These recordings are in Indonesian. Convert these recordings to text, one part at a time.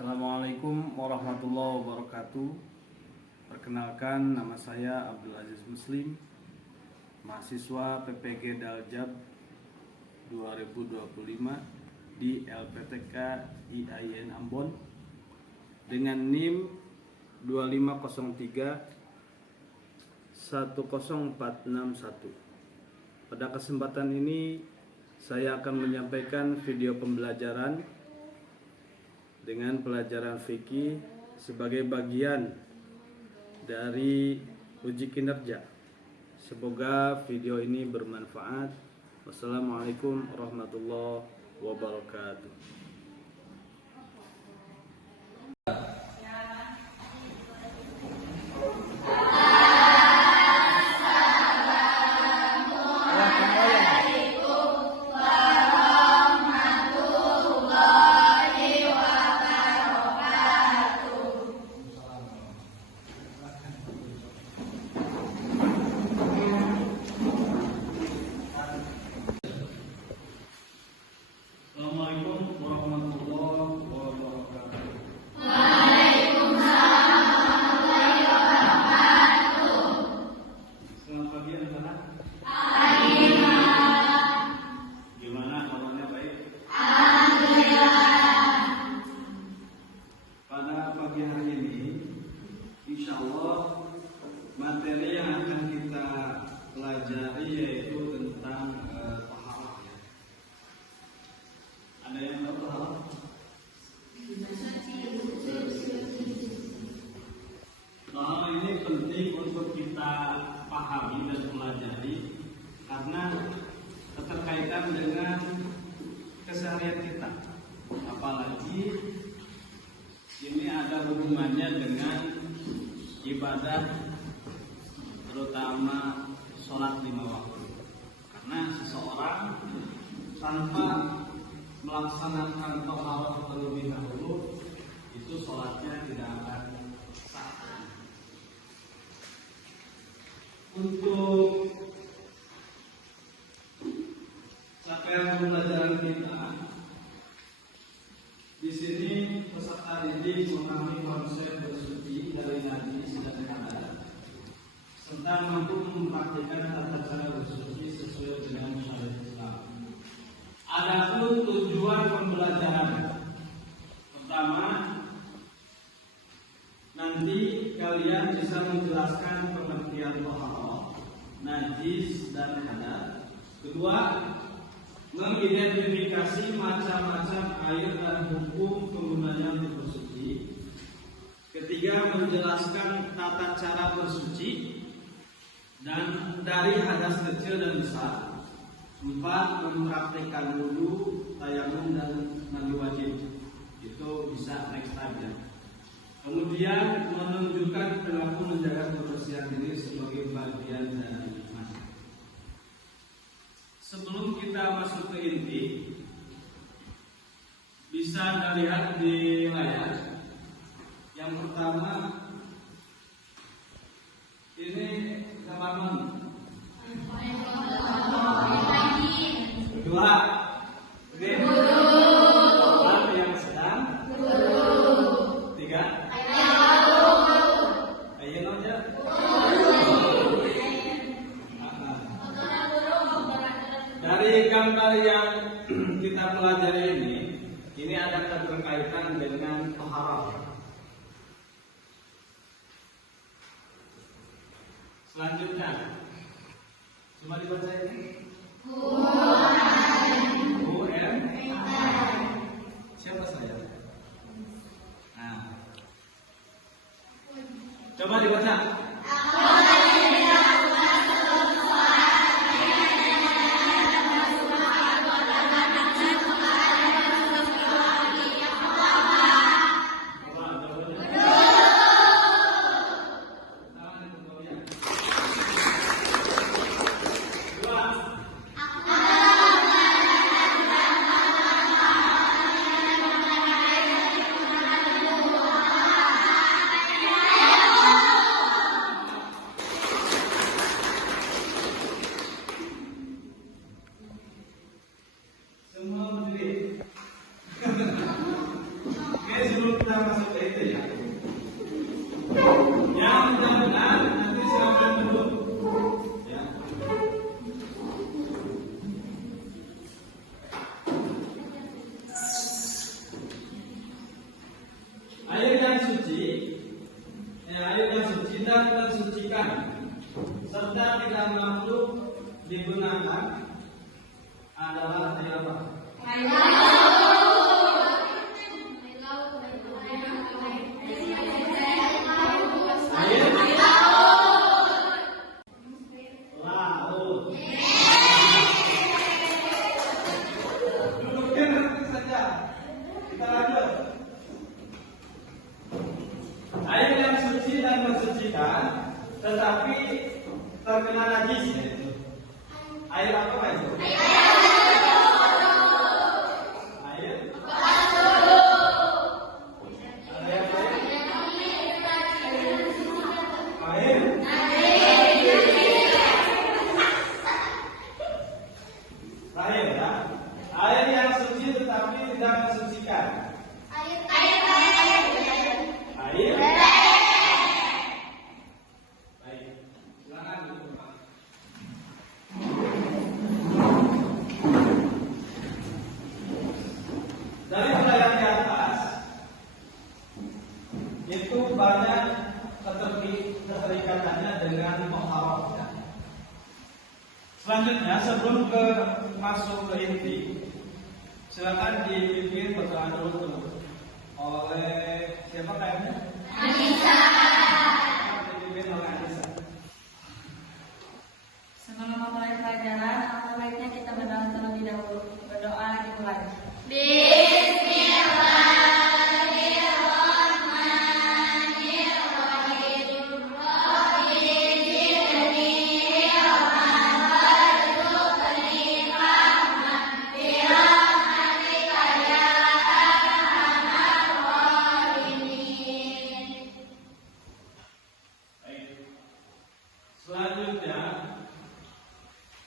Assalamualaikum warahmatullahi wabarakatuh. Perkenalkan, nama saya Abdul Aziz Muslim, mahasiswa PPG Daljab 2025 di LPTK IAIN Ambon dengan NIM 2503 10461. Pada kesempatan ini saya akan menyampaikan video pembelajaran dengan pelajaran fikih sebagai bagian dari uji kinerja. Semoga video ini bermanfaat. Wassalamualaikum warahmatullahi wabarakatuh. Assalamualaikum warahmatullahi wabarakatuh. Waalaikumsalam warahmatullahi wabarakatuh. Selamat pagi anak-anak. Pagi, Pak. Gimana kabarnya, baik? Alhamdulillah. Pada pagi hari ini, insya Allah materi yang akan kita pelajari yaitu tentang taharah. Ada yang tahu taharah? Taharah ini penting untuk kita pahami dan pelajari karena keterkaitan dengan keseharian kita. Apalagi ini ada hubungannya dengan ibadah, terutama sholat 5 waktu. Karena seseorang tanpa melaksanakan taharah terlebih dahulu, itu sholatnya tidak akan sah. Untuk capaian pembelajaran kita, di sini peserta didik memahami konsep bersuci dari hadis dan hadis, serta mampu mempraktikkan tata cara bersuci sesuai dengan syariat Islam. Adapun tujuan pembelajaran pertama, nanti kalian bisa menjelaskan pengertian taharah, najis dan hadas. Kedua, mengidentifikasi macam-macam air dan hukum penggunanya untuk bersuci. Ketiga, menjelaskan tata cara bersuci dan dari hadas kecil dan besar. 4, mempraktikkan wudu, tayamum dan mandi wajib. Itu bisa next time ya. Kemudian menunjukkan perilaku menjaga kebersihan diri sebagai bagian dari iman. Sebelum kita masuk ke inti, bisa Anda lihat di layar. Yang pertama, ini gambar mana? Kedua, ini orang yang sedang. Tiga, ayo aja. Dari gambar yang kita pelajari ini ada keterkaitan dengan taharah. Selanjutnya, cuma dibaca ini. Siapa saya? Nah, coba dibaca. digunakan adalah air apa? Laut. Duduknya nanti saja. Kita lanjut. Air yang suci dan mensucikan, tetapi terkena najis, yaitu air apa itu? Air. Air ya. Air yang suci tetapi tidak mensucikan. Air. Baik. Silakan Bu. Dari uraian di atas itu banyak keterikatannya dengan muharram. Selanjutnya sebelum masuk ke inti, silakan dipimpin berdoa dulu oleh siapa kayaknya? Anissa. Dipimpin oleh Anissa. Sebelum memulai pelajaran, alangkah baiknya kita berdoa terlebih dahulu. Berdoa dimulai. Selanjutnya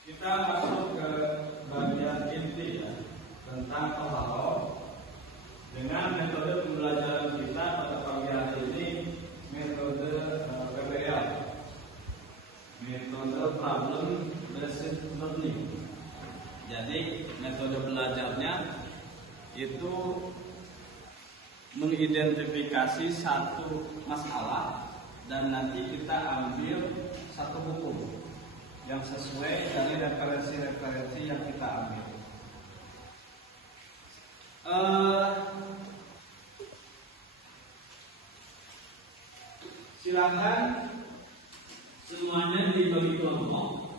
kita masuk ke bagian inti ya, tentang taharoh. Dengan metode pembelajaran kita pada pagi hari ini metode PBL, metode problem based learning. Jadi metode belajarnya itu mengidentifikasi satu masalah dan nanti kita ambil satu buku yang sesuai dari referensi-referensi yang kita ambil. Silakan semuanya dibagi kelompok.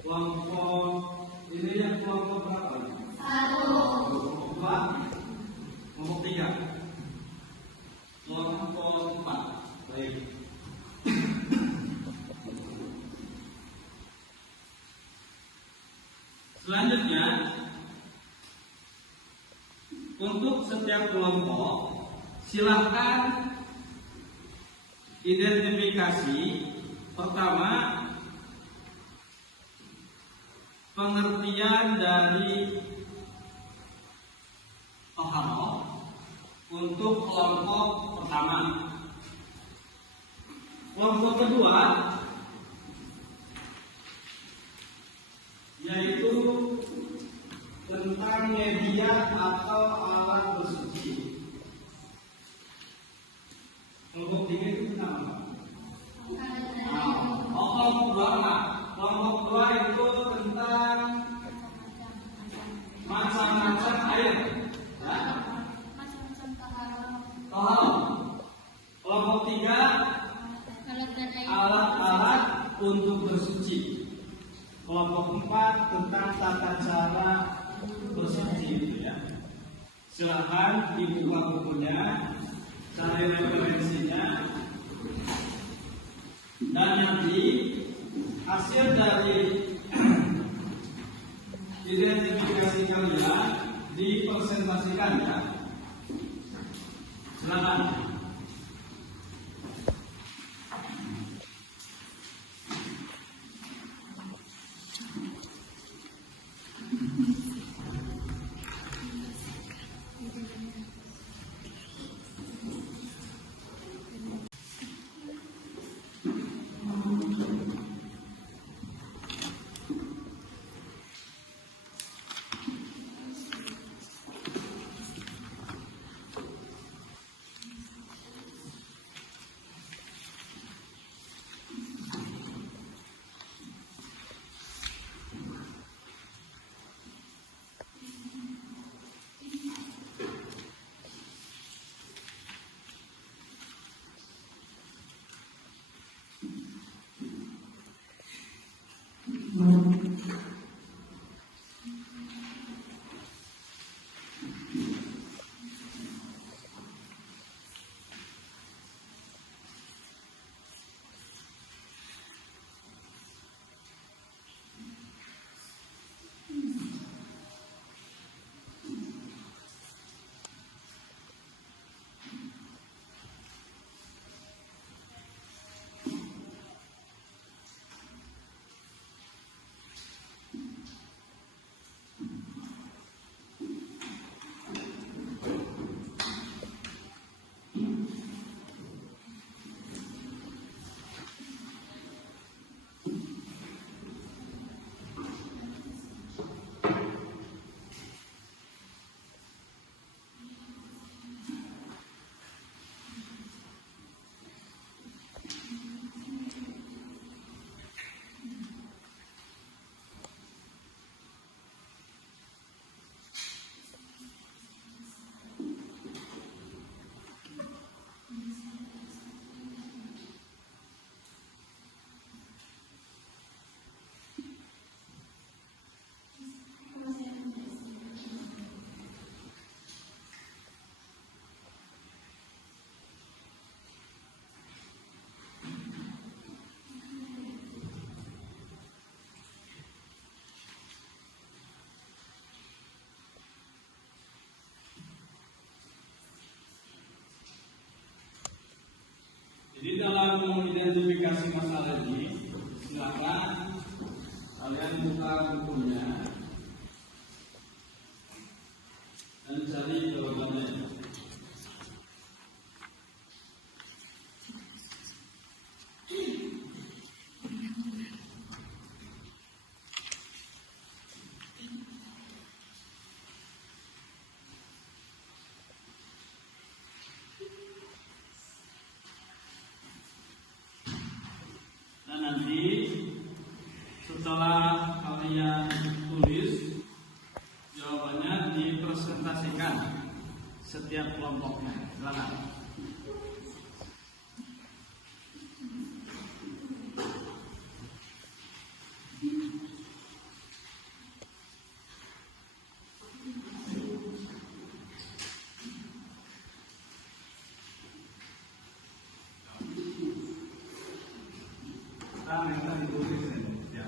Kelompok ini yang kelompok berapa? 1. Kelompok 2, kelompok 3, kelompok 4. Baik. Selanjutnya, untuk setiap kelompok silakan identifikasi pertama pengertian dari taharoh untuk kelompok pertama. Kelompok kedua yaitu tentang media atau alat bersuci. Kelompok 3 itu tentang apa? Kelompok 2 kelompok 2 itu tentang macam-macam air. Taharoh. Kelompok 3 alat-alat untuk bersuci. Kelompok 4 tentang tata cara bersuci itu ya. Silakan dibuka bukunya, cari referensinya, dan nanti hasil dari identifikasi kalian dipresentasikan ya. Silakan. Setelah kalian tulis, jawabannya dipresentasikan setiap kelompoknya. Silakan. Minta ditulis ya.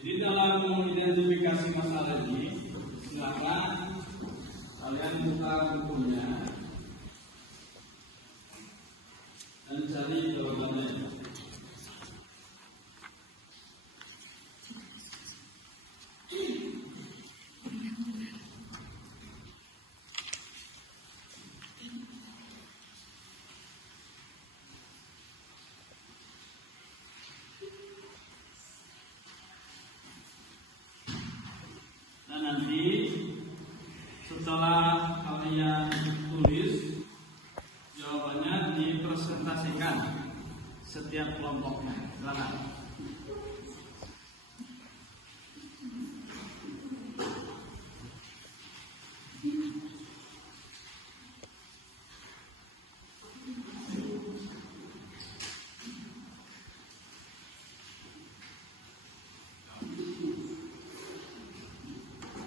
Jadi dalam mengidentifikasi masalah ini, silakan kalian buka bukunya dan cari jawabannya. Nanti setelah kalian tulis, jawabannya dipresentasikan setiap kelompoknya. Silakan.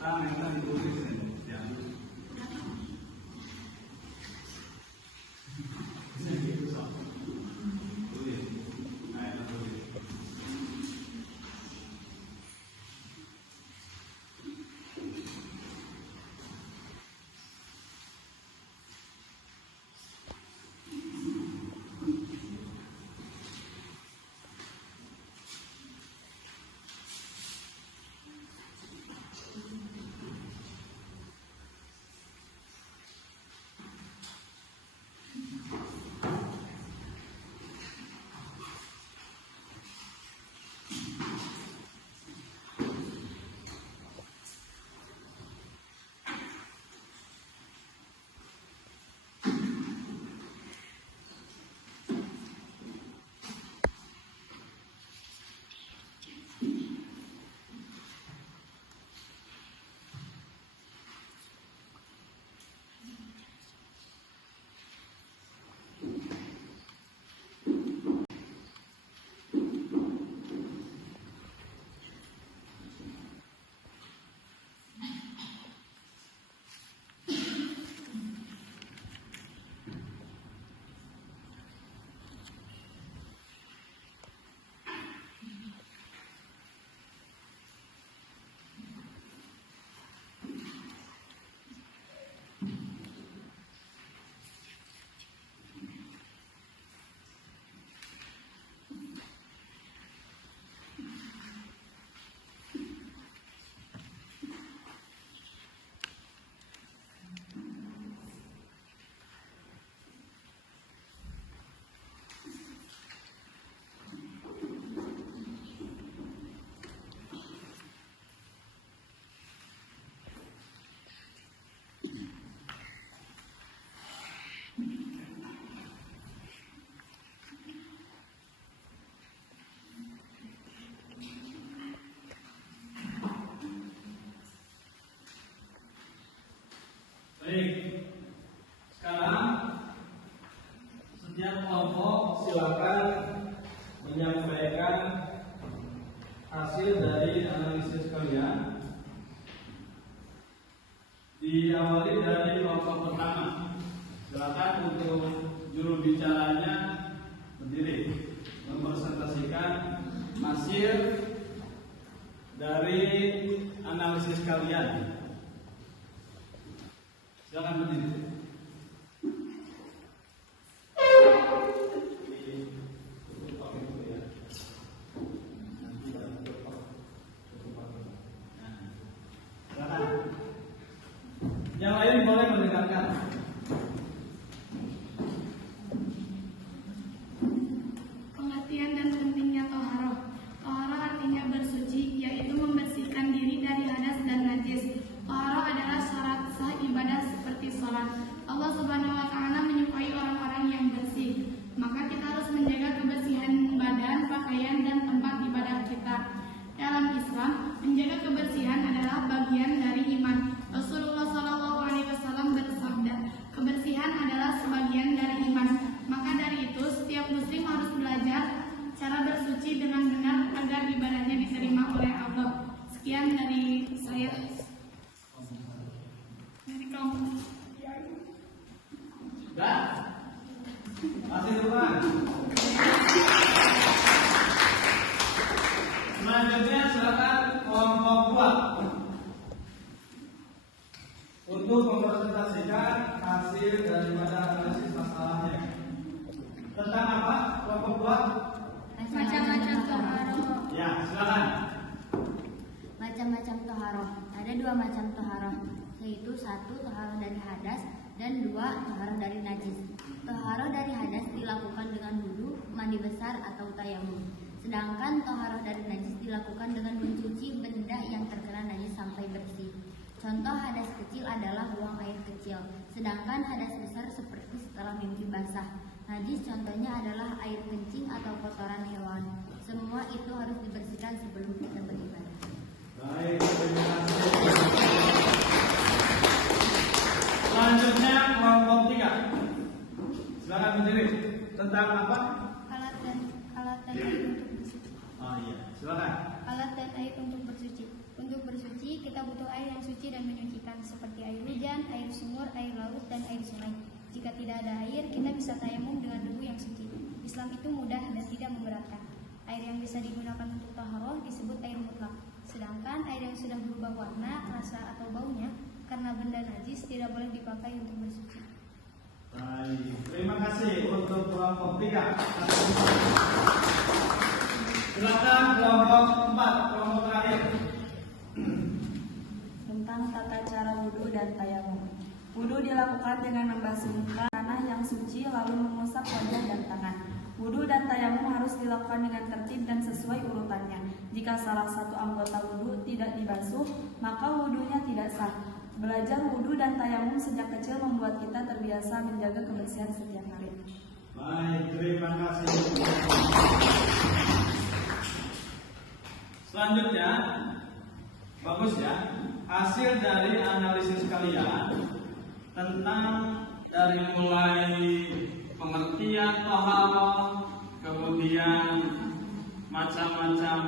Minta ditulis ya. silakan menyampaikan hasil dari analisis kalian. Diawali dari kelompok pertama. Silakan untuk juru bicaranya berdiri mempresentasikan hasil dari analisis kalian. Silakan berdiri. Yang lain boleh mendengarkan. Pengertian dan pentingnya toharoh. Toharoh artinya bersuci, yaitu membersihkan diri dari hadas dan najis. Toharoh adalah syarat sah ibadah seperti sholat. Allah Subhanahu wa Ta'ala menyukai orang-orang yang bersih. Maka kita harus menjaga kebersihan badan, pakaian, dan tempat ibadah kita. Dalam Islam, menjaga kebersihan adalah bagian dari iman. Rasulullah SAW bersabda, kebersihan adalah sebagian dari iman. Maka dari itu, setiap muslim harus belajar cara bersuci dengan benar agar ibadahnya diterima oleh Allah. Sekian dari saya. Dari kamu. Dan masih rumah. Selanjutnya silakan kelompok 2 untuk mempresentasikan hasil daripada analisis masalahnya. Tentang apa kelompok 2? Macam-macam toharoh. Ya, silakan. Macam-macam toharoh. Ada 2 macam toharoh, yaitu 1 toharoh dari hadas dan 2 toharoh dari najis. Toharoh dari hadas dilakukan dengan wudu, mandi besar atau tayamum. Sedangkan toharoh dari najis dilakukan dengan mencuci benda yang terkena najis sampai bersih. Contoh hadas kecil adalah buang air kecil, sedangkan hadas besar seperti setelah mimpi basah. Najis contohnya adalah air kencing atau kotoran hewan. Semua itu harus dibersihkan sebelum kita beribadah. Baik, terima kasih. Selanjutnya kelompok 3. Silakan berdiri. Tentang apa? Alat dan air untuk bersuci. Oh iya, silakan. Alat dan air untuk bersuci. Untuk bersuci, kita butuh air yang suci dan menyucikan, seperti air hujan, air sumur, air laut, dan air sungai. Jika tidak ada air, kita bisa tayamum dengan debu yang suci. Islam itu mudah dan tidak memberatkan. Air yang bisa digunakan untuk taharah disebut air mutlak. Sedangkan air yang sudah berubah warna, rasa, atau baunya karena benda najis tidak boleh dipakai untuk bersuci. Baik, terima kasih untuk kelompok 3. Silakan kelompok 4, kelompok terakhir. Tentang tata cara wudhu dan tayamum. Wudhu dilakukan dengan membasuh muka tanah yang suci lalu mengusap wajah dan tangan. Wudhu dan tayamum harus dilakukan dengan tertib dan sesuai urutannya. Jika salah satu anggota wudhu tidak dibasuh, maka wudhunya tidak sah. Belajar wudhu dan tayamum sejak kecil membuat kita terbiasa menjaga kebersihan setiap hari. Baik, terima kasih. Selanjutnya, bagus ya, hasil dari analisis kalian tentang dari mulai pengertian toharoh, kemudian macam-macam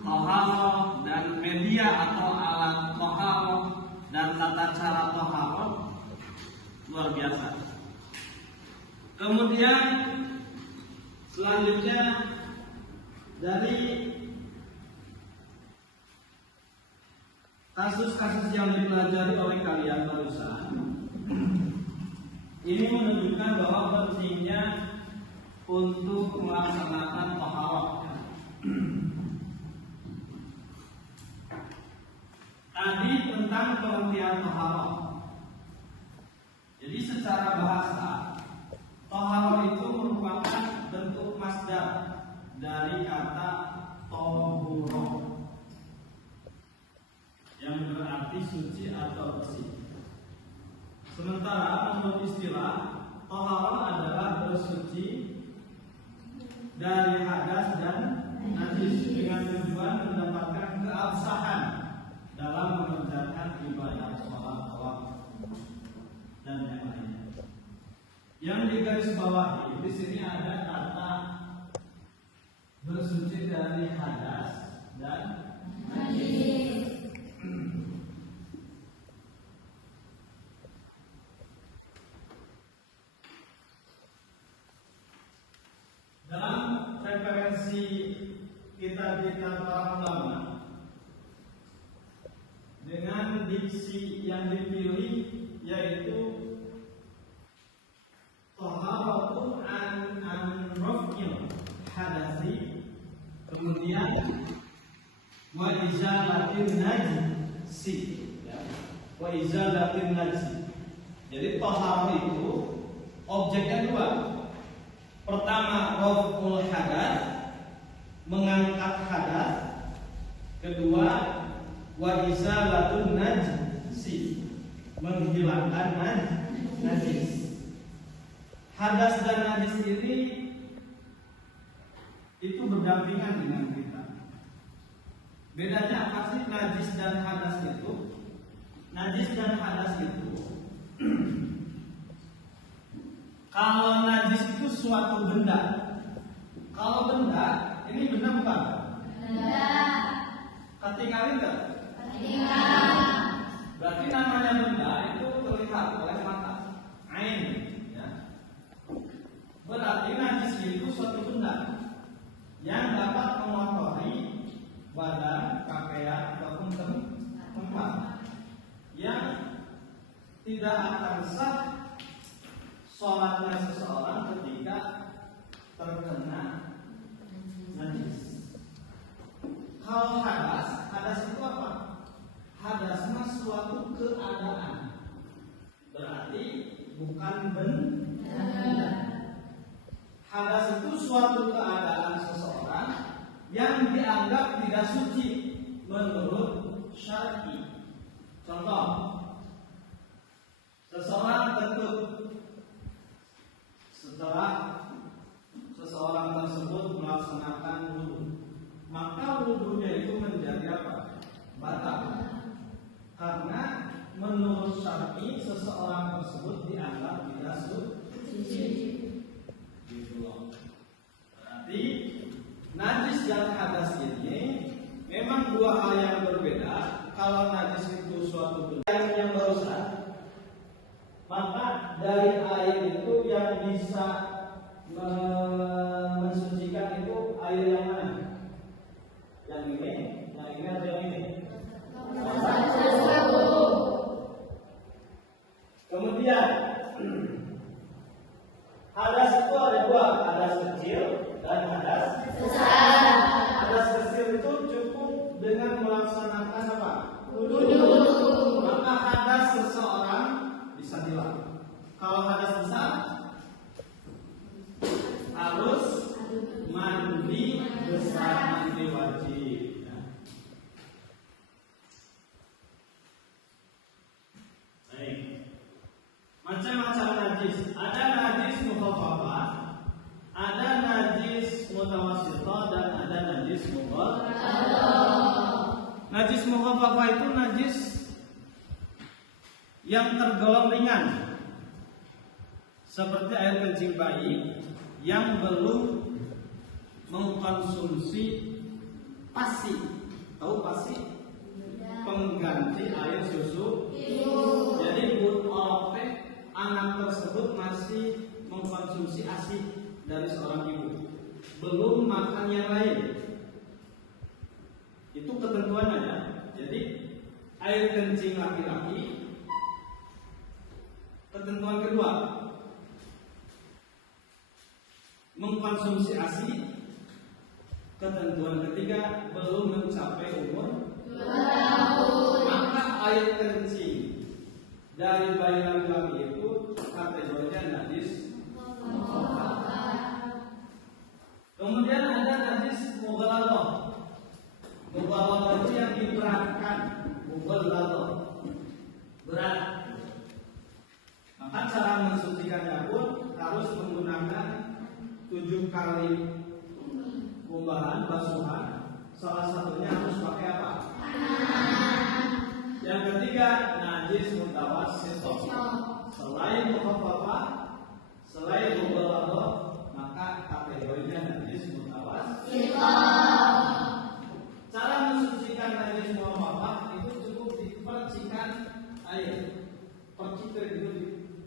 toharoh dan media atau alat toharoh dan tata cara toharoh, luar biasa. Kemudian selanjutnya dari kasus-kasus yang dipelajari oleh kalian barusan, ini menunjukkan bahwa pentingnya untuk melaksanakan taharah. Tadi tentang pengertian taharah. Jadi secara bahasa, taharah itu merupakan bentuk masdar dari kata tohuroh, yang berarti suci atau bersih. Sementara menurut istilah, taharah adalah bersuci dari hadas dan najis dengan tujuan mendapatkan keabsahan dalam mengerjakan ibadah sholat, tawaf, dan yang lainnya. Yang digarisbawahi di sini ada kata versi kitab-kitab para ulama dengan diksi yang dipilih yaitu taharatu an raf'il hadasi, kemudian wa izalatin najsi, ya. Wa izalatin najsi. Jadi taharah itu objeknya dua. Pertama raf'ul hadas, mengangkat hadas. Kedua wa izalatun najsi, menghilangkan najis. Hadas dan najis ini itu berdampingan dengan kita. Bedanya apa sih najis dan hadas itu? Najis dan hadas itu kalau najis itu suatu benda. Kalau benda, ini benda bukan? Benda. Ketinggalan enggak? Ketinggalan. Berarti namanya benda itu terlihat oleh mata, ain, ya. Berarti najis itu suatu benda yang dapat mengotori badan, pakaian ataupun tempat yang tidak akan sah sholatnya seseorang ketika terkena najis. Kalau hadas itu apa? Hadasnya suatu keadaan, berarti bukan benda. Hadas itu suatu keadaan seseorang yang dianggap tidak suci menurut syar'i. Contoh, seseorang kentut. Setelah seseorang tersebut melaksanakan wudhu, maka wudhunya itu menjadi apa? Batal. Karena menurut syar'i seseorang tersebut dianggap tidak suci. Gitu loh. Berarti najis dan hadas ini memang dua hal yang berbeda. Kalau najis itu suatu benda yang berusaha, maka dari air itu yang bisa mensucikan itu air yang mana? Yang ini atau yang ini? Kemudian hadas itu ada dua, hadas kecil dan hadas besar. Hadas kecil itu cukup dengan melaksanakan apa? Wudhu. Maka hadas seseorang bisa hilang. Kalau hadas besar harus mandi besar, mandi wajib. Baik. Macam-macam najis. Ada najis mukhaffafah, ada najis mutawassithah, dan ada najis mughalladhah. Najis mukhaffafah itu najis yang tergolong ringan, seperti air kencing bayi yang belum mengkonsumsi pasi. Tahu pasi? Pengganti air susu. Jadi anak tersebut masih mengkonsumsi ASI dari seorang ibu, belum makan yang lain. Itu ketentuannya ya. Jadi air kencing laki-laki, ketentuan kedua, mengkonsumsi ASI. Ketentuan ketiga, belum mencapai umur 2 tahun. Maka air kencing dari bayi laki-laki itu kategorinya najis mukhaffafah. Kemudian ada najis mughalladhah. Mughalladhah itu yang diberatkan, mughalladhah, berat. Maka cara mensucikannya pun harus menggunakan 7 kali pembahan basuhan. Salah satunya harus pakai apa? Yang ketiga, najis mutawassithah. Selain mukhaffafah, selain mughalladhah, maka kategorinya najis mutawassithah. Cara mensucikan najis mukhaffafah itu cukup dipercikan air. Percikan itu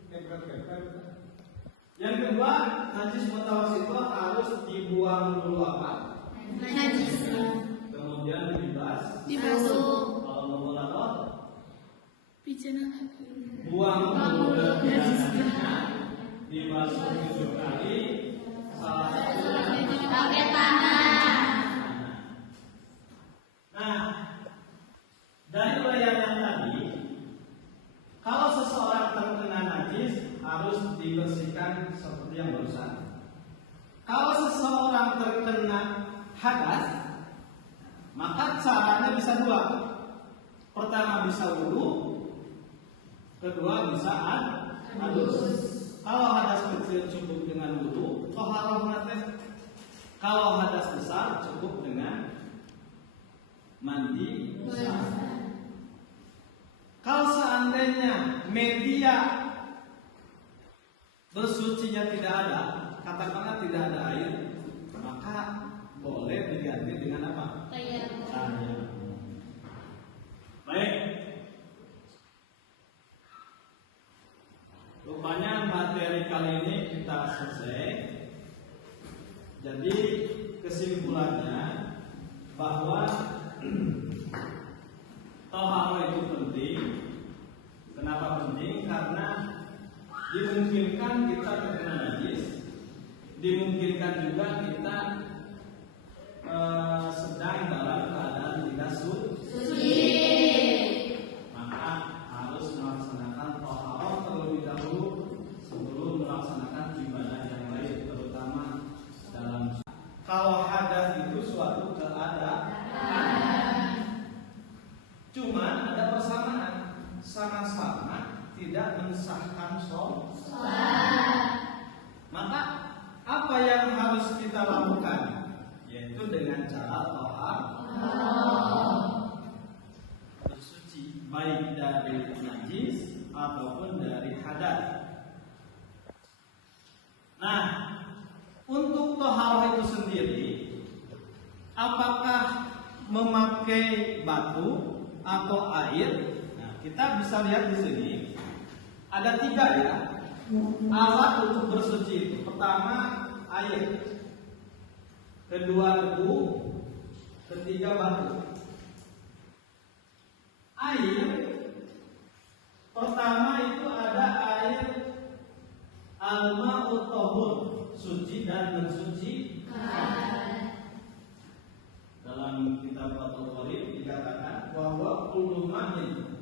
dikepret-kepret. Yang kedua, najis mutawassithah harus dibuang dulu apa? buang wudhu biasanya dibasuh 7 kali, salah satu pakai tangan. Nah, dari uraian yang tadi, kalau seseorang terkena najis harus dibersihkan seperti yang barusan. Kalau seseorang terkena hadas, maka caranya bisa 2. Pertama bisa wudu, kedua bisa adus. Kalau hadas kecil cukup dengan wudu, kalau hadas besar cukup dengan mandi besar. Kalau seandainya media bersucinya tidak ada, katakanlah tidak ada air, maka boleh diganti dengan apa? Tayamum. Baik. Rupanya materi kali ini kita selesai. Jadi kesimpulannya bahwa taharah itu penting. Kenapa penting? Karena dimungkinkan kita terkena najis, dimungkinkan juga kita sedang dalam keadaan tidak suci. Maka harus melaksanakan taharah terlebih dahulu sebelum melaksanakan ibadah yang lain, terutama dalam. Kalau hadas itu suatu keadaan, cuman ada persamaan, sama-sama tidak mensahkan sholat. Maka apa yang harus kita lakukan? Yaitu dengan cara taharah, bersuci baik dari najis ataupun dari hadas. Nah, untuk taharah itu sendiri, apakah memakai batu atau air? Nah, kita bisa lihat di sini ada 3 ya alat untuk bersuci itu. Pertama air, kedua debu, ketiga batu. Air pertama itu ada air al-ma'ut tahur, suci dan mensucikan. Dalam kitab Fathul Qorib dikatakan bahwa kullu ma'in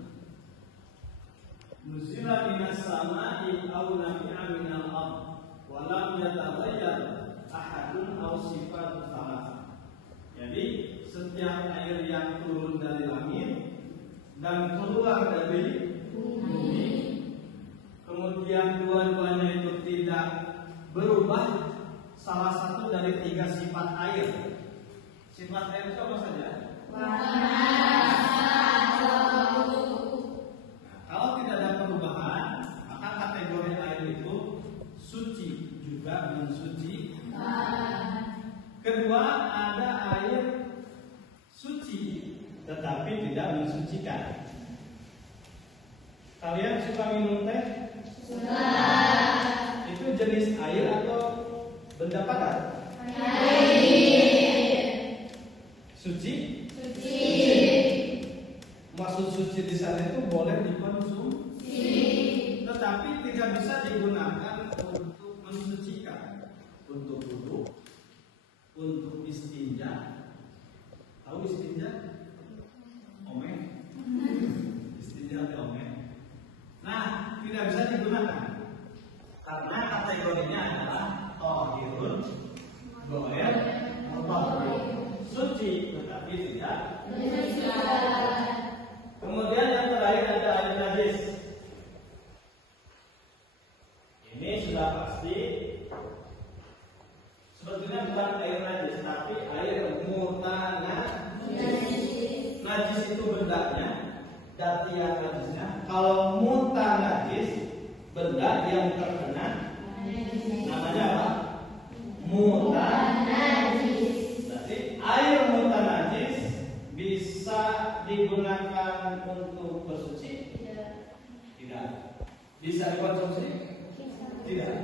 nuzila minas sama'i aw nabi'a minal ardh wa lam yataghayyar ahadun aw sifatun salah. Jadi setiap air yang turun dari langit dan keluar dari bumi, kemudian dua-duanya itu tidak berubah salah satu dari 3 sifat air. Sifat air itu apa saja? Kalau tidak ada perubahan, maka kategori air itu suci juga mensucikan. Kedua, ada air suci tetapi tidak mensucikan. Kalian suka minum teh? Suka. Itu jenis air atau benda padat? Suci? Suci. Maksud suci di sana itu boleh dikonsumsi, tetapi tidak bisa digunakan untuk mensucikan, untuk wudu, untuk istinja. Tahu istinja? Omeng. Istinja atau omeng. Nah, tidak bisa digunakan karena kategorinya adalah thahirun, ghair mutahhir, suci tetapi tidak mensucikan. Kemudian yang terakhir ada air najis. Ini sudah pasti sebetulnya bukan air najis, tapi air mutanajis. Najis itu bendanya, datian najisnya. Kalau mutanajis, benda yang terkena, namanya apa? Mutanajis. Berarti air mutanajis bisa digunakan untuk bersuci? Tidak. Bisa dikonsumsi? Tidak.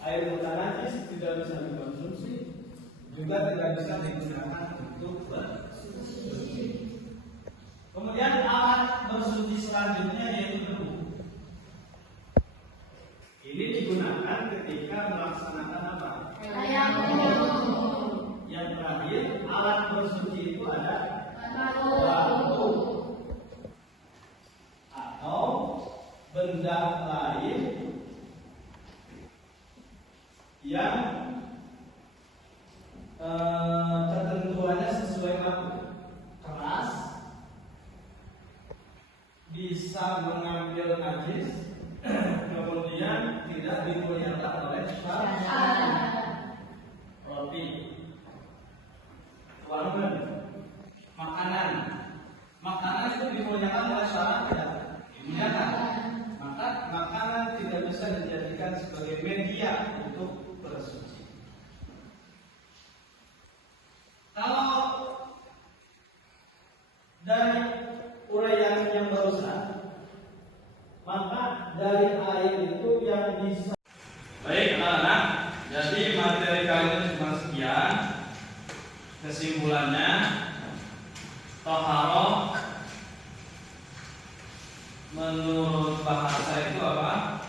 Air mutanajis tidak bisa dikonsumsi, juga tidak bisa digunakan untuk bersuci. Kemudian alat bersuci selanjutnya yaitu debu. Ini digunakan ketika melaksanakan apa? Yang terakhir, alat bersuci itu ada batu atau benda lain yang ketentuannya sesuai batu, keras, bisa mengambil najis, kemudian tidak dimuliakan oleh syariat. Roti, warung, makanan itu dimuliakan oleh syariat, tidak dimuliakan. Maka makanan tidak bisa dijadikan sebagai media untuk bersuci. Kalau dari uraian yang barusan, maka dari air itu yang bisa. Baik anak-anak, jadi materi kali ini cuma sekian. Kesimpulannya, toharoh menurut bahasa itu apa?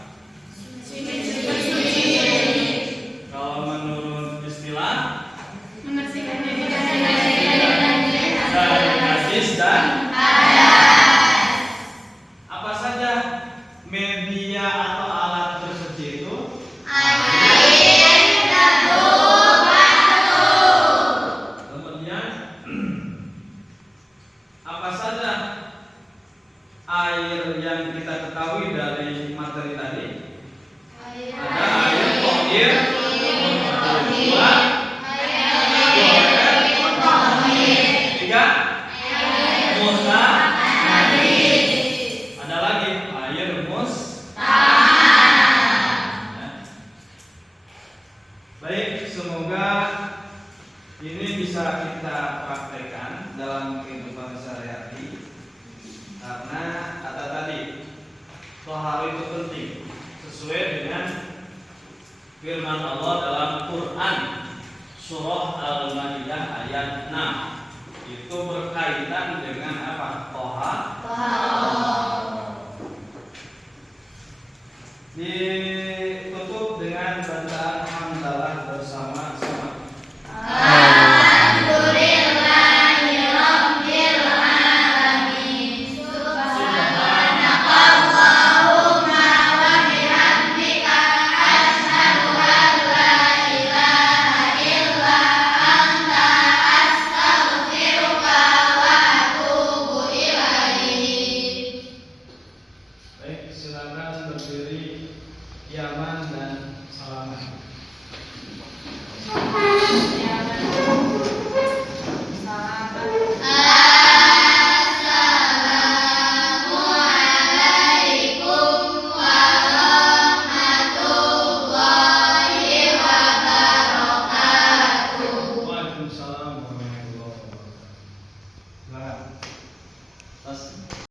Kalau menurut istilah, Membersihkan diri dari najis dan apa saja media atau alat bersuci itu? Kemudian apa saja air yang kita ketahui dari materi tadi? Ada air tohir, dua, tiga, musta, ada lagi air baik, semoga ini bisa kita praktekkan dalam kehidupan sehari-hari, karena kata tadi toharo itu penting sesuai dengan firman Allah dalam Quran surah Al-Maidah ayat 6. Itu berkaitan dengan apa? Ditutup dengan bacaan hamdalah bersama-sama. Baik, silakan berdiri, Yaman dan Salaman. Waalaikumsalam warahmatullahi wabarakatuh. Silakan.